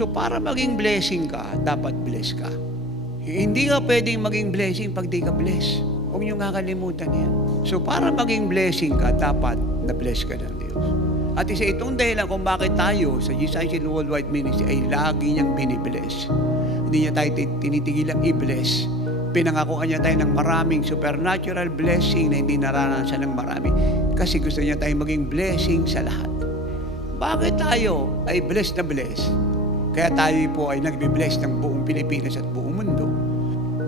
So para maging blessing ka, dapat bless ka. Hindi ka pwedeng maging blessing pag di ka bless. Huwag niyong kakalimutan yan. So para maging blessing ka, dapat na-bless ka ng Diyos. At isa itong dahilan kung bakit tayo sa Jesus Worldwide Ministry ay lagi niyang binibless. Hindi niya tayo tinitigilang i-bless. Pinangakuan niya tayo ng maraming supernatural blessing na hindi naranasan ng marami. Kasi gusto niya tayo maging blessing sa lahat. Bakit tayo ay blessed na blessed? Kaya tayo po ay nagbe-bless ng buong Pilipinas at buong mundo.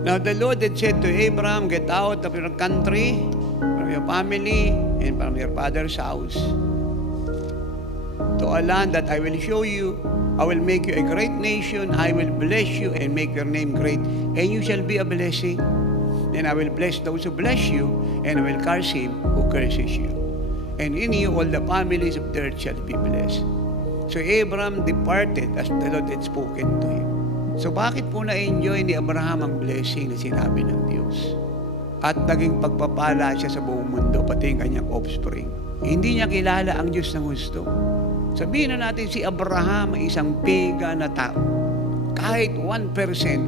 Now the Lord had said to Abraham, get out of your country, from your family, and from your father's house, to a land that I will show you. I will make you a great nation. I will bless you and make your name great, and you shall be a blessing. And I will bless those who bless you, and I will curse him who curses you. And in you all the families of the earth shall be blessed. So Abraham departed as the Lord had spoken to him. So bakit po na-enjoy ni Abraham ang blessing na sinabi ng Diyos? At naging pagpapala siya sa buong mundo, pati yung kanyang offspring. Hindi niya kilala ang Diyos ng gusto. Sabihin na natin si Abraham ay isang pega na tao. Kahit 1%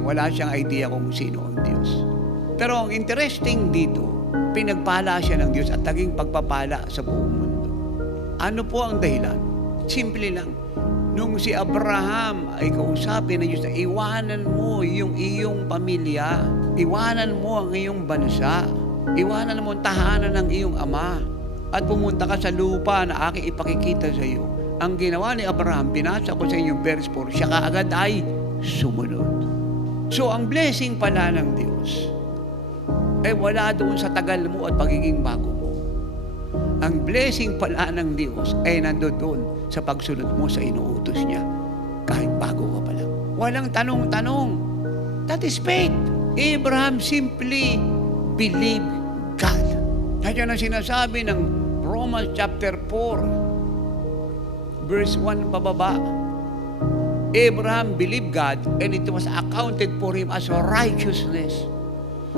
wala siyang idea kung sino ang Diyos. Pero ang interesting dito, pinagpala siya ng Diyos at naging pagpapala sa buong mundo. Ano po ang dahilan? Simple lang. Nung si Abraham ay kausapin ng Diyos na iwanan mo yung iyong pamilya, iwanan mo ang iyong bansa, iwanan mo ang tahanan ng iyong ama, at pumunta ka sa lupa na aking ipakikita sa iyo. Ang ginawa ni Abraham, binasa ko sa inyo verse 4, siya kaagad ay sumunod. So ang blessing pala ng Diyos ay wala doon sa tagal mo at pagiging bago mo. Ang blessing pala ng Diyos ay nandoon sa pagsunod mo sa inuutos niya. Kahit bago ka pa lang. Walang tanong-tanong. That is faith. Abraham simply believed God. Kaya na sinasabi ng Romans chapter 4, verse 1 pababa. Abraham believed God and it was accounted for him as righteousness.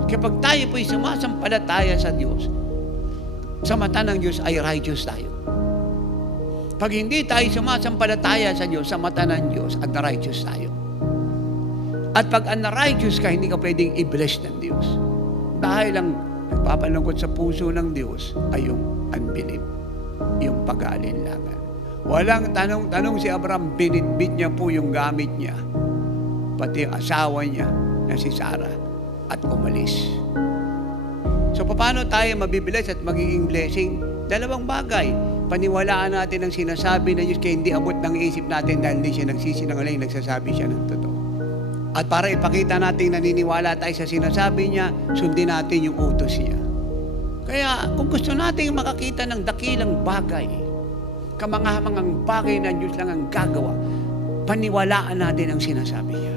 Kapag tayo po'y sumasampalataya sa Diyos, sa mata ng Diyos ay righteous tayo. Pag hindi tayo sumasampalataya sa Diyos, sa mata ng Diyos, unrighteous tayo. At pag unrighteous ka, hindi ka pwedeng i-bless ng Diyos. Dahil ang nagpapalungkot sa puso ng Diyos ay yung unbelief, yung pag-aalinlangan. Walang tanong-tanong si Abraham, binitbit niya po yung gamit niya, pati yung asawa niya na si Sarah, at umalis. So paano tayo mabibless at magiging blessing? Dalawang bagay. Paniwalaan natin ang sinasabi ng Diyos kaya hindi abot ng isip natin dahil hindi siya nagsisinungaling, nagsasabi siya ng totoo. At para ipakita natin naniniwala tayo sa sinasabi niya, sundin natin yung utos niya. Kaya kung gusto natin makakita ng dakilang bagay, kamangamangang bagay na Diyos lang ang gagawa, paniwalaan natin ang sinasabi niya.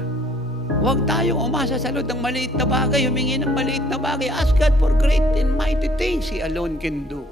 Huwag tayong umasa sa Lord ng maliit na bagay, humingi ng maliit na bagay. Ask God for great and mighty things He alone can do.